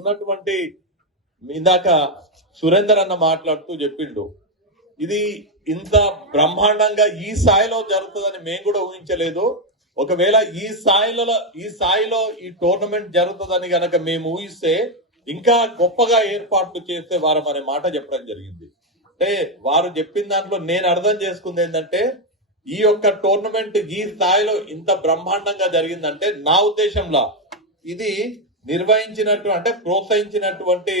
ఉన్నటువంటి ఇందాక సురేందర్ అన్న మాట్లాడుతూ చెప్పిండు, ఇది ఇంత బ్రహ్మాండంగా ఈ స్థాయిలో జరుగుతుందని మేము కూడా ఊహించలేదు. ఒకవేళ ఈ స్థాయిలో ఈ టోర్నమెంట్ జరుగుతుందని గనక మేము ఊహిస్తే ఇంకా గొప్పగా ఏర్పాట్లు చేసే వారం అనే మాట చెప్పడం జరిగింది. అంటే వారు చెప్పిన దాంట్లో నేను అర్థం చేసుకుంది ఏంటంటే, ఈ యొక్క టోర్నమెంట్ ఈ స్థాయిలో ఇంత బ్రహ్మాండంగా జరిగిందంటే నా ఉద్దేశంలో ఇది నిర్వహించినట్టు అంటే ప్రోత్సహించినటువంటి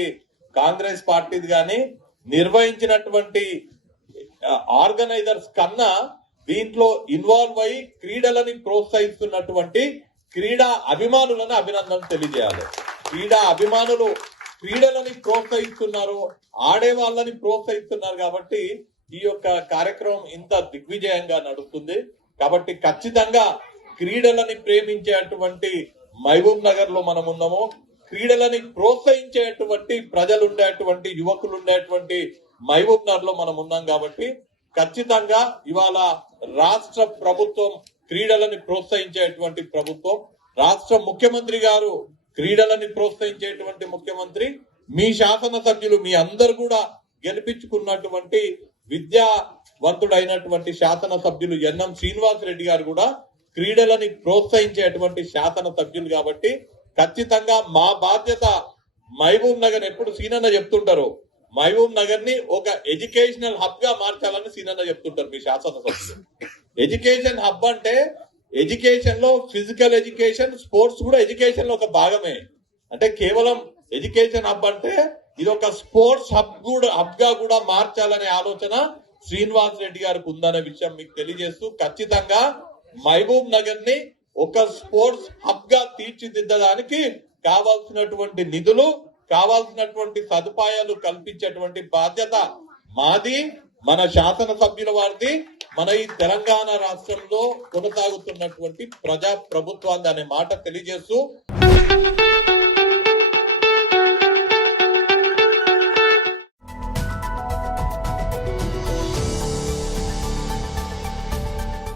కాంగ్రెస్ పార్టీది కానీ నిర్వహించినటువంటి ఆర్గనైజర్స్ కన్నా దీంట్లో ఇన్వాల్వ్ అయ్యి క్రీడలని ప్రోత్సహిస్తున్నటువంటి క్రీడా అభిమానులను అభినందనలు తెలియజేయాలి. క్రీడా అభిమానులు క్రీడలని ప్రోత్సహిస్తున్నారు, ఆడే వాళ్ళని ప్రోత్సహిస్తున్నారు కాబట్టి ఈ యొక్క కార్యక్రమం ఇంత దిగ్విజయంగా నడుస్తుంది. కాబట్టి ఖచ్చితంగా క్రీడలని ప్రేమించేటువంటి మహబూబ్ నగర్ లో మనం ఉన్నాము, క్రీడలని ప్రోత్సహించేటువంటి ప్రజలు ఉండేటువంటి యువకులు ఉండేటువంటి మహబూబ్ నగర్ లో మనం ఉన్నాం. కాబట్టి ఖచ్చితంగా ఇవాళ రాష్ట్ర ప్రభుత్వం క్రీడలని ప్రోత్సహించేటువంటి ప్రభుత్వం, రాష్ట్ర ముఖ్యమంత్రి గారు క్రీడలని ప్రోత్సహించేటువంటి ముఖ్యమంత్రి, మీ శాసనసభ్యులు మీ అందరు కూడా గెలిపించుకున్నటువంటి విద్యావంతుడైనటువంటి శాసనసభ్యులు ఎన్ఎం శ్రీనివాస్ రెడ్డి గారు కూడా క్రీడలని ప్రోత్సహించేటువంటి శాసనసభ్యులు. కాబట్టి ఖచ్చితంగా మా బాధ్యత మహబూబ్ నగర్, ఎప్పుడు సీనన్న చెప్తుంటారు మహబూబ్ నగర్ ని ఒక ఎడ్యుకేషనల్ హబ్ గా మార్చాలని సీనన్న చెప్తుంటారు మీ శాసనసభ్యులు. ఎడ్యుకేషన్ హబ్ అంటే ఎడ్యుకేషన్ లో ఫిజికల్ ఎడ్యుకేషన్, స్పోర్ట్స్ కూడా ఎడ్యుకేషన్ లో ఒక భాగమే. అంటే కేవలం ఎడ్యుకేషన్ హబ్ అంటే ఇది ఒక స్పోర్ట్స్ హబ్ గా కూడా మార్చాలనే ఆలోచన శ్రీనివాస్ రెడ్డి గారికి ఉందనే విషయం మీకు తెలియజేస్తూ, ఖచ్చితంగా మహబూబ్ నగర్ ని ఒక స్పోర్ట్స్ హబ్ గా తీర్చిదిద్దడానికి కావాల్సినటువంటి నిధులు, కావాల్సినటువంటి సదుపాయాలు కల్పించేటువంటి బాధ్యత మాది, మన శాసనసభ్యుల వారిది, మన ఈ తెలంగాణ రాష్ట్రంలో కొనసాగుతున్నటువంటి ప్రజా ప్రభుత్వాన్ని అనే మాట తెలియజేస్తూ